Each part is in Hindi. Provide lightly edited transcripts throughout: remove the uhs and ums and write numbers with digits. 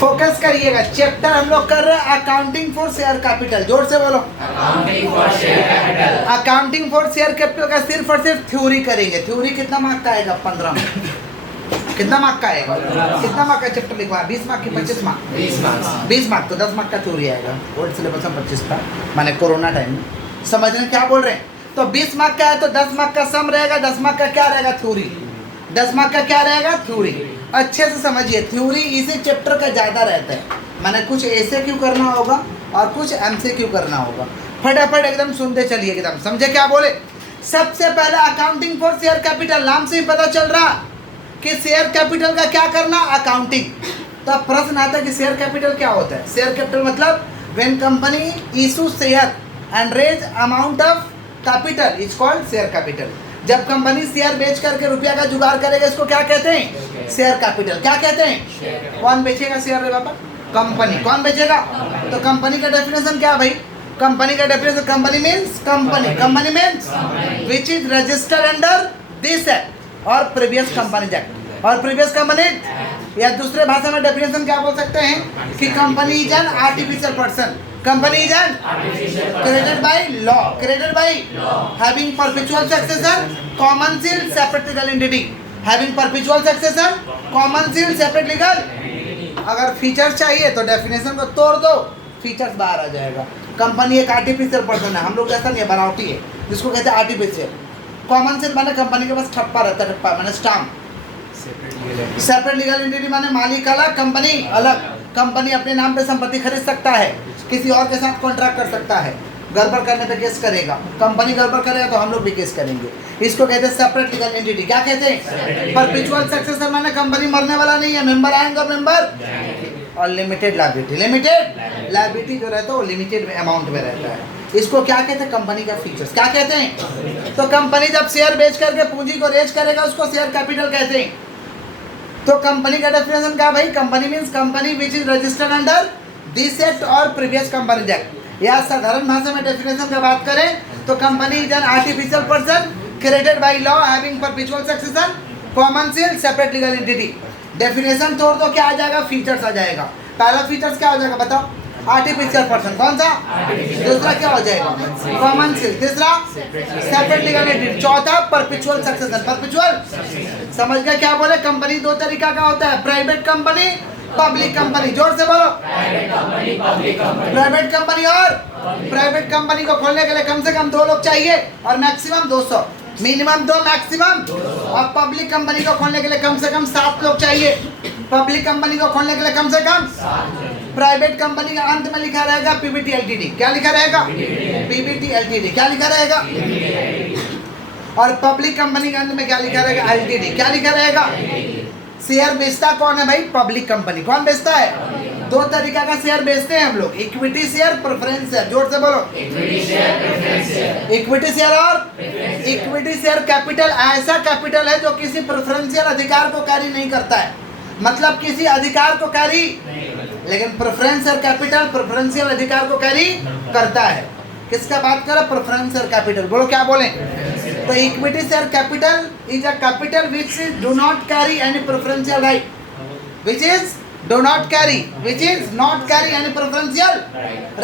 फोकस करिएगा, चैप्टर हम लोग कर रहे हैं अकाउंटिंग फॉर शेयर कैपिटल। जोर से बोलो, accounting for share capital. Accounting for share capital का सिर्फ और सिर्फ थ्योरी करेंगे। थ्योरी कितना मार्क का आएगा? 15 में। कितना मार्क का आएगा? कितना मार्क का चैप्टर लिखवा? 20 मार्क की 25 मार्क? 20 मार्क। तो 10 मार्क का थ्योरी आएगा। ओल्ड सिलेबस में 25 था, माने कोरोना टाइम में। समझ रहे हैं क्या बोल रहे हैं? तो 20 मार्क का है तो 10 मार्क का सम रहेगा, 10 मार्क का क्या रहेगा? थ्योरी। 10 मार्क का क्या रहेगा? थ्योरी। अच्छे से समझिए, थ्योरी इसी चैप्टर का ज़्यादा रहता है। मैंने कुछ ऐसे क्यों करना होगा और कुछ एमसे क्यों करना होगा। फटाफट एकदम सुनते चलिए, एकदम समझे क्या बोले। सबसे पहले अकाउंटिंग फॉर शेयर कैपिटल, नाम से ही पता चल रहा कि शेयर कैपिटल का क्या करना? अकाउंटिंग। तो अब प्रश्न आता है कि शेयर कैपिटल क्या होता है? शेयर कैपिटल मतलब when company issue share and raise amount of capital is called share capital. जब कंपनी शेयर बेच करके रुपया का जुगाड़ करेगा, इसको क्या कहते हैं? Share capital. क्या कहते हैं? कौन बेचेगा शेयर रे बाबा? कंपनी। कौन बेचेगा? तो कंपनी का डेफिनेशन क्या है भाई? कंपनी का definition, company means company. Company means which is registered under this act और प्रीवियस कंपनी एक्ट और प्रीवियस कंपनी। या दूसरे भाषा में डेफिनेशन क्या बोल सकते हैं कि company is an artificial person. Company is an created by law, created by having perpetual succession, common seal, separate legal entity, having perpetual succession, common seal, separate legal। अगर फीचर्स चाहिए तो डेफिनेशन को तोड़ दो, फीचर्स बाहर आ जाएगा। कंपनी एक आर्टिफिशियल पर्सन है, हम लोग ऐसा नहीं है, बनावटी है, जिसको कहते हैं आर्टिफिशियल। कॉमन सील माने कंपनी के पास ठप्पा रहता है, ठप्पा माने स्टाम्प। सेपरेट लीगल एंटिटी माने मालिक अलग, कंपनी अलग। कंपनी अपने नाम पे संपत्ति खरीद सकता है, किसी और के साथ कॉन्ट्रैक्ट कर सकता है, गड़बड़ करने पे केस करेगा। कंपनी गड़बड़ करेगा तो हम लोग भी केस करेंगे। इसको कहते हैं सेपरेट लीगल एंटिटी। क्या कहते हैं? परपेचुअल सक्सेसर माने कंपनी मरने वाला नहीं है, मेंबर आएंगे और मेंबर। और लिमिटेड लायबिलिटी, लिमिटेड लायबिलिटी जो रहता है वो लिमिटेड अमाउंट में रहता है। इसको क्या कहते हैं? कंपनी का फीचर्स। क्या कहते हैं? तो कंपनी जब शेयर बेच करके पूंजी को रेज करेगा, उसको शेयर कैपिटल कहते हैं। तो कंपनी का डेफिनेशन क्या भाई? Company means company which is registered under this act और प्रीवियस कंपनी एक्ट। या साधारण भाषा में डेफिनेशन की बात करें तो company is an artificial person created by law having perpetual succession, common seal, separate legal entity. Definition तोड़ दो, क्या आ जाएगा? फीचर्स आ जाएगा। पहला फीचर्स क्या हो जाएगा बताओ? Artificial person. कौन सा? दूसरा क्या हो जाएगा? Common seal. तीसरा सेपरेट लीगल एंटिटी। चौथा परपेचुअल सक्सेशन। परपेचुअल समझ गए क्या बोले? कंपनी दो तरीका का होता है, प्राइवेट कंपनी, पब्लिक कंपनी। जोर से बोलो, प्राइवेट कंपनी। और प्राइवेट कंपनी को खोलने के लिए कम से कम 2 लोग चाहिए और मैक्सिमम 200, मिनिमम 2, मैक्सिमम। और पब्लिक कंपनी को खोलने के लिए कम से कम 7 लोग चाहिए। पब्लिक कंपनी को खोलने के लिए कम से कम। प्राइवेट कंपनी का अंत में लिखा रहेगा पीबीटी एलटीडी। क्या लिखा रहेगा? PBT LTD. क्या लिखा रहेगा? और पब्लिक कंपनी के अंत में क्या लिखा रहेगा? एलटीडी। क्या लिखा रहेगा? शेयर बेचता कौन है भाई? Public company. कौन बेचता है? 2 तरीका का शेयर बेचते हैं हम लोग, इक्विटी शेयर, प्रेफरेंस शेयर। जोर से बोलो, equity share, preference share. Equity share और इक्विटी शेयर कैपिटल ऐसा कैपिटल है जो किसी प्रेफरेंशियल अधिकार को कैरी नहीं करता है, मतलब किसी अधिकार को कैरी, लेकिन प्रेफरेंस शेयर कैपिटल प्रेफरेंशियल अधिकार को कैरी करता है। किसका बात करें? Preference share capital. बोलो क्या बोले? तो equity share capital is a capital which do not carry any preferential right, which is do not carry, which is not carry any preferential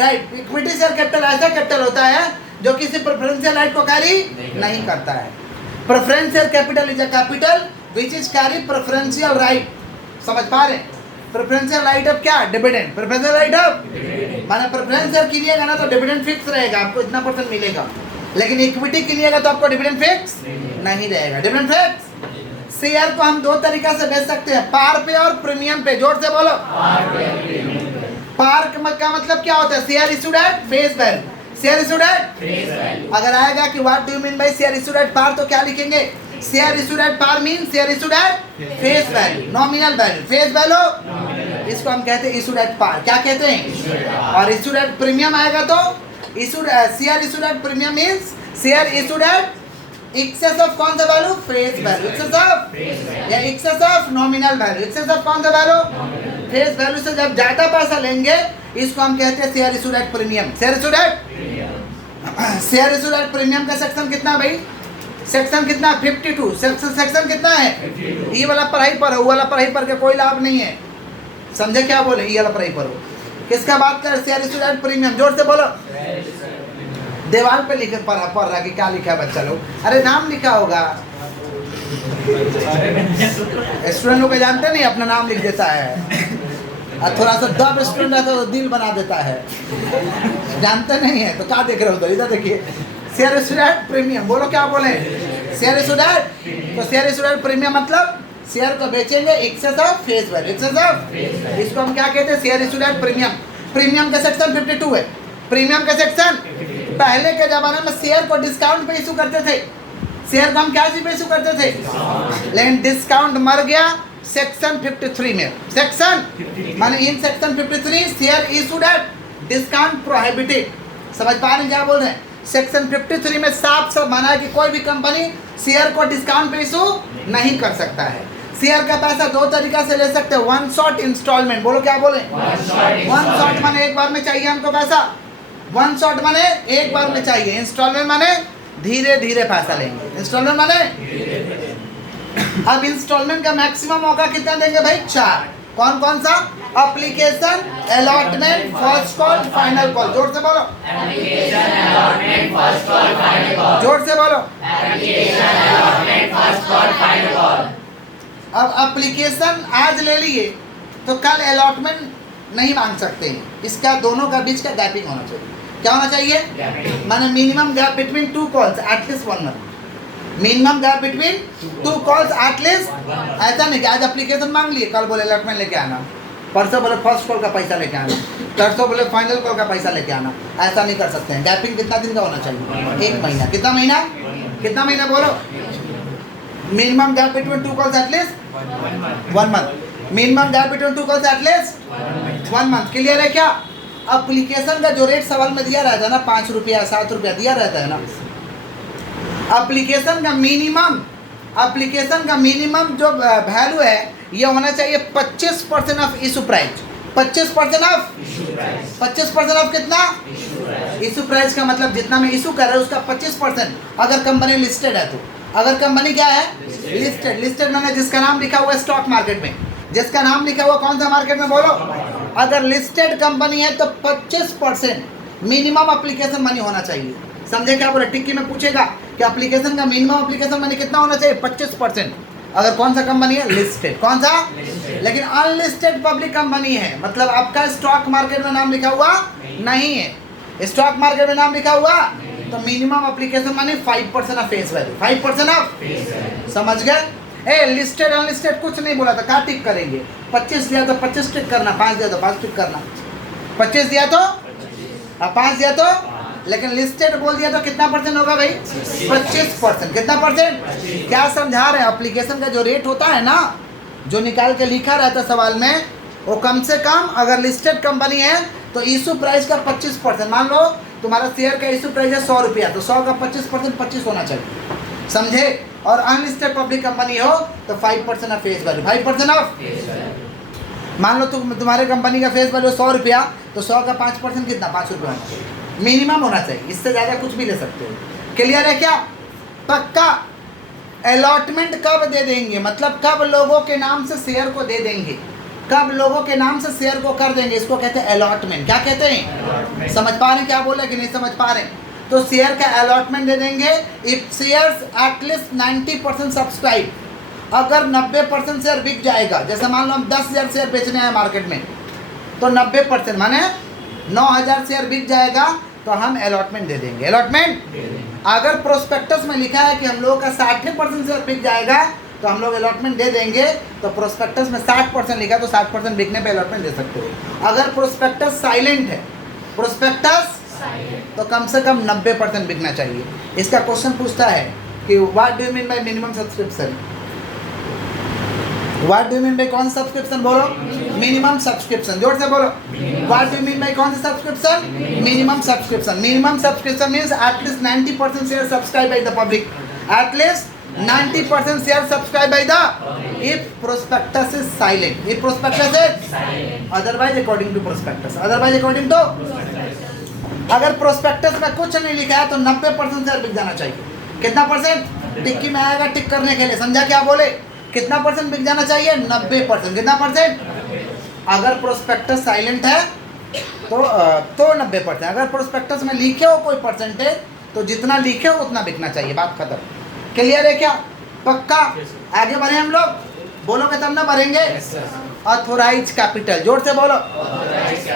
right। Equity share capital ऐसा कैपिटल होता है जो किसी प्रेफरेंशियल राइट को कैरी नहीं करता है। Preference share capital is a capital which is carry preferential right। समझ पा रहे? प्रेफरेंशियल राइट ऑफ क्या? डिविडेंड। प्रेफरेंशियल राइट ऑफ माने प्रेफरेंस शेयर किनिएगा ना तो डिविडेंड फिक्स रहेगा, आपको इतना % मिलेगा। लेकिन इक्विटी किनिएगा तो आपको डिविडेंड फिक्स नहीं रहेगा। Dividend fix. शेयर को हम 2 तरीका से बेच सकते हैं, पार पे और प्रीमियम पे। जोर से बोलो, पार का मतलब क्या होता है? Share issued at face value. Share issued at, अगर आएगा कि what do you mean by share issued at par, तो क्या लिखेंगे? Share issued at par mean share issued at face value, nominal value. Face value इसको हम कहते हैं इशूड एट पार। क्या कहते हैं? और इशूड एट प्रीमियम आएगा तो issued share issued at premium means share issued at excess of कौन सा value? Face value. Excess of या excess of nominal value. Excess of कौन सा वैल्यू? फेस वैल्यू से जब ज्यादा पैसा लेंगे इसको हम कहते हैं share issued at premium. Share issued eight, share issued at premium का सेक्शन कितना भाई? सेक्शन कितना? 52। सेक्शन कितना है? ये वाला पढ़ाई पर, वो वाला पढ़ाई पर के कोई लाभ नहीं है। समझे क्या बोले? ये वाला पढ़ाई पढ़ो। किसका बात कर? Share issued at premium. जोर से बोलो। दीवार पे लिखे पढ़ रहा कि क्या लिखा है बच्चा लोग? अरे नाम लिखा होगा। स्टूडेंट लोग जानते नहीं, अपना नाम लिख देता है। और थोड़ा सा दब स्टूडेंट है तो दिल बना देता है। जानते नहीं है तो क्या देख रहे हो? इधर देखिए, शेयर इशूड एट प्रीमियम। बोलो क्या बोले? Share issued at. तो शेयर इशूड एट प्रीमियम मतलब शेयर को बेचेंगे excess of face value. Excess of, इसको हम क्या कहते हैं? Share issued at premium. Premium का सेक्शन 52 है। प्रीमियम का सेक्शन, पहले के जमाने में शेयर को डिस्काउंट पे इशू करते थे। शेयर को हम क्या पे इशू करते थे? लेकिन डिस्काउंट मर गया सेक्शन 53 में। सेक्शन माने in section 53 share issued at discount prohibited. समझ पा रहे क्या बोल रहे हैं? सेक्शन 53 में साफ साफ माना है कि कोई भी कंपनी शेयर को डिस्काउंट पे इशू नहीं कर सकता है। शेयर का पैसा दो तरीका से ले सकते हैं। One shot instalment. बोलो क्या बोले? वन शॉट माने एक बार में चाहिए हमको पैसा। वन शॉट माने एक बार में चाहिए। इंस्टॉलमेंट माने धीरे धीरे पैसा लेंगे। इंस्टॉलमेंट माने, अब इंस्टॉलमेंट का मैक्सिमम मौका कितना देंगे भाई? 4। कौन कौन सा? Application, allotment, first call, final call. जोर से बोलो। Application, allotment, first call, final call. जोर से बोलो। Application, allotment, first call, final call. अब एप्लीकेशन आज ले लिए तो कल अलॉटमेंट नहीं मांग सकते हैं। इसका दोनों का बीच का गैपिंग होना चाहिए। क्या होना चाहिए? माने minimum gap between 2 calls at least 1 month. Minimum gap between 2 calls at least. ऐसा नहीं कि आज एप्लीकेशन मांग लिए, कल बोले अलॉटमेंट लेके आना, परसों बोले फर्स्ट कॉल का पैसा लेके आना, परसों बोले फाइनल कॉल का पैसा लेके आना। ऐसा नहीं कर सकते हैं। गैपिंग कितना दिन का होना चाहिए? 1 महीना। कितना महीना? कितना महीना बोलो? Minimum gap between 2 calls at least 1 month. Minimum gap between 2 calls at least 1 month. Clear है क्या? एप्लीकेशन का जो रेट सवाल में दिया रहता है ना, 5 रुपया 7 रुपया दिया रहता है ना। एप्लीकेशन का मिनिमम जो वैल्यू है ये होना चाहिए 25% of issue price. 25% of 25% of कितना? इशू प्राइस का मतलब जितना में इशू कर रहा है उसका 25%। अगर कंपनी लिस्टेड है तो, अगर कंपनी क्या है? लिस्टेड। लिस्टेड मैंने जिसका नाम लिखा हुआ है स्टॉक मार्केट में। जिसका नाम लिखा हुआ कौन सा मार्केट में? बोलो। अगर लिस्टेड कंपनी है तो 25% मिनिमम एप्लीकेशन मनी होना चाहिए। समझे क्या बोले? टिक्की में पूछेगा कि एप्लीकेशन का मिनिमम एप्लीकेशन मनी कितना होना चाहिए? 25%। अगर कौन सा कंपनी है? लिस्टेड। कौन सा? लेकिन अनलिस्टेड पब्लिक कंपनी है, मतलब आपका स्टॉक मार्केट में नाम लिखा हुआ नहीं है। स्टॉक मार्केट में नाम लिखा हुआ तो minimum application money 5% of face value. 5% of. समझ गए? लिस्टेड अनलिस्टेड कुछ नहीं बोला था। क्या टिक करेंगे? 25 दिया तो 25 टिक करना, 5 दिया तो 5 टिक करना। 25 दिया तो 5 दिया तो, लेकिन लिस्टेड बोल दिया तो कितना परसेंट होगा भाई? 25%। कितना परसेंट? क्या समझा रहे हैं? एप्लीकेशन का जो रेट होता है ना, जो निकाल के लिखा रहता है सवाल में, वो कम से कम अगर लिस्टेड कंपनी है तो इशू प्राइस का 25%। मान लो तुम्हारा शेयर का इशू प्राइस है 100 रुपया, तो 100 का 25% 25 होना चाहिए। समझे? और अनलिस्टेड पब्लिक कंपनी हो तो 5% ऑफ फेस वैल्यू। 5% ऑफ। मान लो तुम्हारे कंपनी का फेस वैल्यू 100 रुपया, तो 100 का 5% कितना? 5 रुपया होना चाहिए। मिनिमम होना चाहिए, इससे ज़्यादा कुछ भी ले सकते हो। क्लियर है क्या? पक्का। अलॉटमेंट कब दे देंगे? मतलब कब लोगों के नाम से शेयर को दे देंगे, कब लोगों के नाम से शेयर को कर देंगे, इसको कहते हैं अलॉटमेंट। क्या कहते हैं? समझ पा रहे हैं क्या बोले कि नहीं समझ पा रहे हैं? तो शेयर का अलॉटमेंट दे देंगे इफ शेयर्स एटलीस्ट 90% सब्सक्राइब। अगर 90% शेयर बिक जाएगा, जैसे मान लो हम 10,000 शेयर बेचने हैं मार्केट में, तो 90% माने 9,000 शेयर बिक जाएगा तो हम अलॉटमेंट दे देंगे। अलॉटमेंट। अगर प्रोस्पेक्टस में लिखा है कि हम लोगों का 60% शेयर बिक जाएगा तो हम लोग अलॉटमेंट दे देंगे। तो प्रोस्पेक्टस में 60% लिखा तो 60% बिकने पे अलॉटमेंट दे सकते हो। अगर प्रोस्पेक्टस साइलेंट है, प्रोस्पेक्टस तो कम से कम 90% बिकना चाहिए। इसका क्वेश्चन पूछता है कि what do you mean bye minimum subscription? What do you mean bye कौन सा सब्सक्रिप्शन? बोलो। Minimum subscription. जोर से बोलो। What do you mean bye कौन सा subscription? Minimum subscription. Minimum subscription means at least 90% share subscribe by the public. At least 90% share subscribed by the if prospectus is silent. If prospectus is silent. Otherwise according to prospectus. Otherwise according to अगर प्रोस्पेक्टस में कुछ नहीं लिखा है तो 90% शेयर बिक जाना चाहिए। कितना परसेंट? टिक्की में आएगा टिक करने के लिए। समझा क्या बोले? कितना परसेंट बिक जाना चाहिए? 90%। कितना परसेंट? अगर प्रोस्पेक्टस साइलेंट है तो 90%। अगर प्रोस्पेक्टस में लिखे हो कोई परसेंटेज तो जितना लिखे हो उतना बिकना चाहिए, बात खत्म। क्लियर है क्या? पक्का? आगे बढ़े हम लोग, बोलोगे तब ना बढ़ेंगे। ऑथोराइज कैपिटल, जोर से बोलो।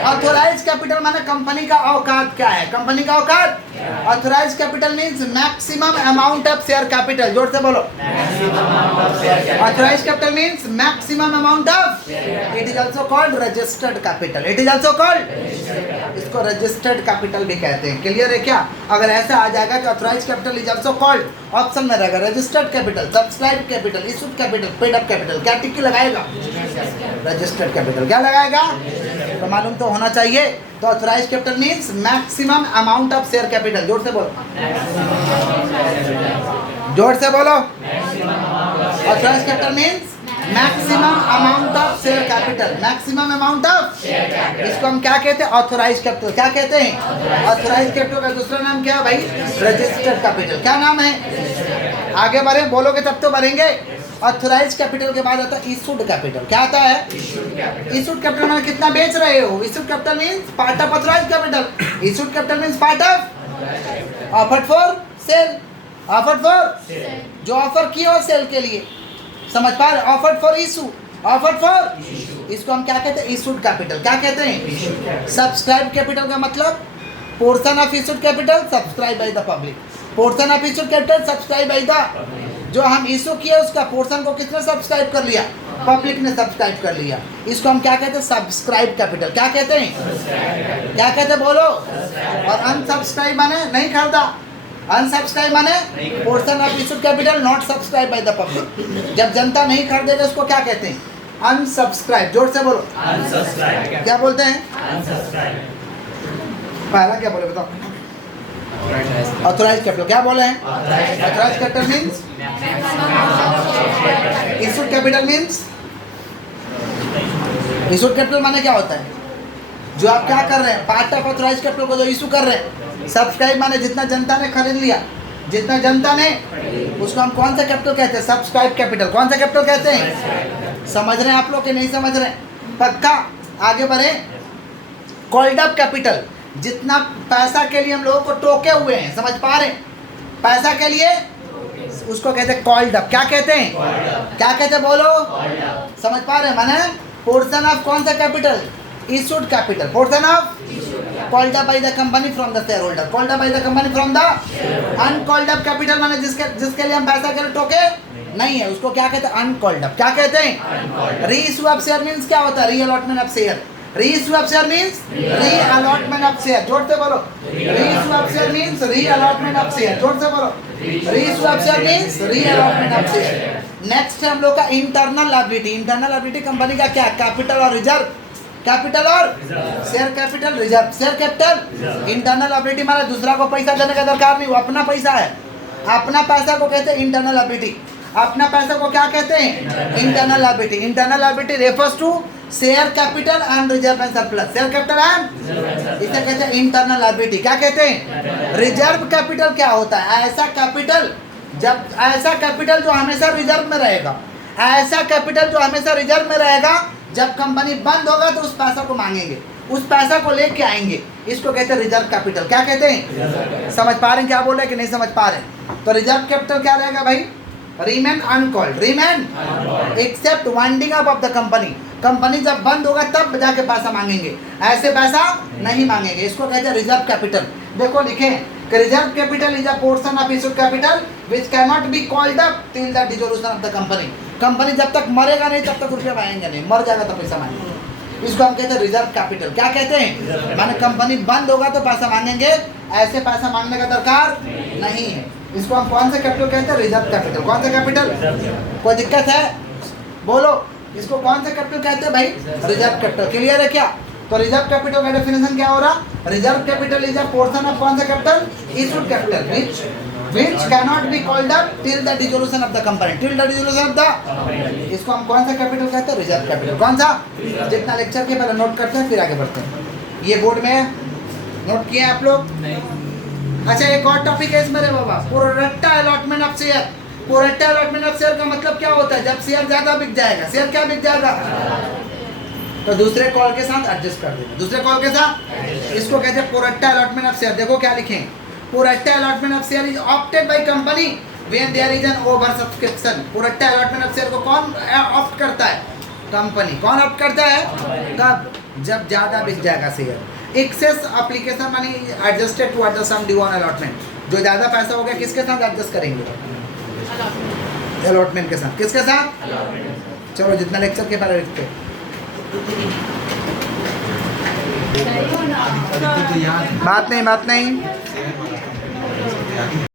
ऑथोराइज कैपिटल माने कंपनी का औकात क्या है? कंपनी का औकात। Authorised capital means maximum amount of share capital, जोर से बोलो। Authorised capital means maximum amount of, it is also called registered capital. It is also called, इसको रजिस्टर्ड कैपिटल भी कहते हैं। क्लियर है क्या? अगर ऐसा आ जाएगा कि authorised capital is also called, option में रहेगा registered capital, subscribe capital, issued capital, paid up capital, क्या टिक लगाएगा? Registered capital. क्या लगाएगा? तो मालूम तो होना चाहिए। तो authorised capital means maximum amount of share capital, जोर से बोलो, जोर से बोलो। Authorised capital means maximum amount of share capital, maximum amount of, इसको हम क्या कहते हैं? Authorised capital. क्या कहते हैं? ऑथोराइज कैपिटल का दूसरा नाम क्या है भाई? Registered capital. क्या नाम है? आगे बढ़े, बोलोगे तब तो बढ़ेंगे। ऑथोराइज कैपिटल के बाद आता है इशूड कैपिटल। क्या आता है? इशूड कैपिटल में कितना बेच रहे हो? Issued capital means part of authorised capital. Issued capital means part of offered for sale, offered for, जो ऑफर किया हो सेल के लिए, समझ पा रहे? Offered for issue, offered for, इसको हम क्या कहते हैं? Issued capital. क्या कहते हैं? सब्सक्राइब कैपिटल का मतलब portion of issued capital subscribe by the public, portion of issued capital subscribe by the, जो हम इशू किया उसका पोर्शन को किसने सब्सक्राइब कर लिया? पब्लिक ने सब्सक्राइब कर लिया। इसको हम क्या कहते हैं? Subscribe capital. क्या कहते हैं? क्या कहते हैं बोलो? और अनसब्सक्राइब माने नहीं खरीदा, अनसब्सक्राइब माने portion of issued capital not subscribe by the public. जब जनता नहीं खरीदेगा उसको क्या कहते हैं? अनसब्सक्राइब। जोर से बोलो, अनसब्सक्राइब। क्या बोलते हैं? अनसब्सक्राइब। पहला क्या बोले बताओ? Authorised capital. क्या बोले हैं? Authorised capital means, issued capital means, issued capital माने क्या होता है? जो आप क्या कर रहे हैं? पार्ट ऑफ ऑथोराइज कैपिटल को जो इशू कर रहे हैं। सब्सक्राइब माने जितना जनता ने खरीद लिया, जितना जनता ने, उसको हम कौन सा कैपिटल कहते हैं? Subscribe capital. कौन सा कैपिटल कहते हैं? समझ रहे हैं आप लोग कि नहीं समझ रहे? पक्का? आगे बढ़े। कॉल्ड अप कैपिटल, जितना पैसा के लिए हम लोगों को टोके हुए हैं, समझ पा रहे? पैसा के लिए उसको कहते हैं कॉल्ड अप। क्या कहते हैं? क्या कहते हैं बोलो? समझ पा रहे? माने पोर्शन ऑफ कौन सा capital? Issued capital. Portion of called up by the company from the share holder, called up by the company from the uncalled up capital, माने जिसके लिए हम पैसा के लिए टोके नहीं है, उसको क्या कहते हैं? Uncalled up. क्या कहते हैं? री इशू ऑफ शेयर मींस क्या होता है? री अलॉटमेंट ऑफ शेयर। री इशू ऑफ शेयर मींस री अलॉटमेंट ऑफ शेयर। जोर से बोलो। री इशू ऑफ शेयर मींस री अलॉटमेंट ऑफ शेयर। जोर से बोलो। री इशू ऑफ शेयर मींस री अलॉटमेंट ऑफ शेयर। नेक्स्ट है हम लोग का internal liability. Internal liability company का क्या? कैपिटल और रिजर्व, कैपिटल और share capital, reserve, share capital. Internal liability माने दूसरा को पैसा देने का दरकार नहीं, वो अपना पैसा है। अपना पैसा को कहते हैं इंटरनल लायबिलिटी। अपना पैसा को क्या कहते हैं? Internal liability. Internal liability refers to share capital and reserve and surplus. Share capital and, इसे कहते हैं इंटरनल लायबिलिटी। क्या कहते हैं? रिजर्व कैपिटल क्या होता है? ऐसा कैपिटल, जब ऐसा कैपिटल जो हमेशा रिजर्व में रहेगा, ऐसा कैपिटल जो हमेशा रिजर्व में रहेगा, जब कंपनी बंद होगा तो उस पैसा को मांगेंगे, उस पैसा को लेके आएंगे, इसको कहते हैं रिजर्व कैपिटल। क्या कहते हैं? समझ पा रहे हैं क्या बोल रहे हैं कि नहीं समझ पा रहे? तो रिजर्व कैपिटल क्या रहेगा भाई? Remain uncalled, remain except winding up of the company. Company जब बंद होगा तब जाके पैसा मांगेंगे, ऐसे पैसा नहीं मांगेंगे। इसको कहते हैं रिजर्व कैपिटल। देखो लिखे कि reserve capital is a portion of issued capital which can not be called up till the dissolution of the company. Company जब तक मरेगा नहीं तब तक रुपया मांगेंगे नहीं, मर जाएगा तो पैसा मांगेंगे। इसको हम कहते हैं रिजर्व कैपिटल। क्या कहते हैं? माने कंपनी बंद होगा तो पैसा मांगेंगे, ऐसे पैसा मांगने का दरकार नहीं है। इसको हम कौन सा कैपिटल कहते हैं? Reserve capital. कौन सा कैपिटल? कोई दिक्कत है? बोलो। इसको कौन सा कैपिटल कहते हैं भाई? Reserve capital. क्लियर है क्या? तो रिजर्व कैपिटल का डेफिनेशन क्या हो रहा? Reserve capital is a portion of कौन सा capital? Issued capital which cannot be called up till the dissolution of the company, till the dissolution of the, इसको हम कौन सा कैपिटल कहते हैं? Reserve capital. कौन सा? जितना लेक्चर के पहले नोट करते हैं फिर आगे बढ़ते हैं। ये बोर्ड में नोट किए आप लोग? अच्छा, एक और टॉपिक है इसमें रे बाबा, pro rata allotment of share. Pro rata allotment of share का मतलब क्या होता है? जब शेयर ज्यादा बिक जाएगा, शेयर क्या बिक जाएगा? तो दूसरे कॉल के साथ एडजस्ट कर देना, दूसरे कॉल के साथ। इसको कहते हैं प्रोरेटा अलॉटमेंट ऑफ शेयर। देखो क्या लिखें, pro rata allotment of share is opted by company when there is an over subscription. Pro rata allotment of share को कौन ऑप्ट करता है? कंपनी। कौन ऑप्ट करता है? कब? जब ज्यादा बिक जाएगा share. Excess application money adjusted to the sum due on allotment. जो ज्यादा पैसा हो गया किसके साथ एडजस्ट करेंगे? अलॉटमेंट के साथ। किसके साथ? चलो जितना लेक्चर के पहले लिखते। बात नहीं